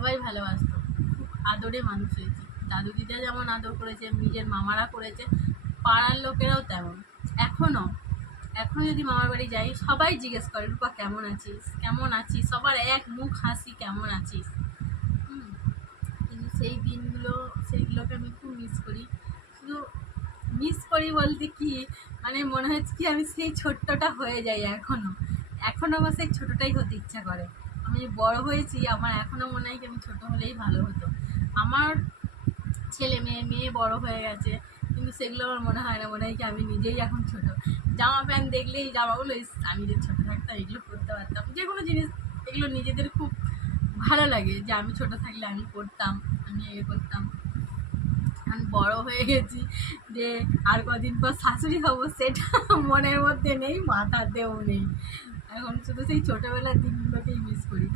সবাই ভালোবাসতো, খুব আদরে মানুষ হয়েছি। দাদু দিদা যেমন আদর করেছে, নিজের মামারা করেছে, পাড়ার লোকেরাও তেমন। এখনও এখন যদি মামার বাড়ি যাই সবাই জিজ্ঞেস করে রূপা কেমন আছিস, কেমন আছিস, সবার এক মুখ হাসি কেমন আছিস। কিন্তু সেই দিনগুলো, সেইগুলোকে আমি খুব মিস করি। শুধু মিস করি বলতে কি, মানে মনে হচ্ছে কি আমি সেই ছোট্টটা হয়ে যাই এখনও আমার সেই ছোটোটাই হতে ইচ্ছা করে। আমি বড় হয়েছি, আমার এখনও মনে হয় কি আমি ছোটো হলেই ভালো হতো। আমার ছেলে মেয়ে বড় হয়ে গেছে, কিন্তু সেগুলো আমার মনে হয় না, মনে হয় কি আমি নিজেই এখন ছোট। জামা প্যান্ট দেখলেই জামাগুলো আমি যে ছোটো থাকতাম এগুলো পরতে পারতাম, যে কোনো জিনিস এগুলো নিজেদের খুব ভালো লাগে যে আমি ছোট থাকলে আমি পড়তাম, আমি করতাম। এখন বড় হয়ে গেছি, যে আর কদিন পর শাশুড়ি হবো সেটা মনের মধ্যে নেই, মাথাতেও নেই। এখন শুধু সেই ছোটোবেলার দিনগুলোকেই মিস করি।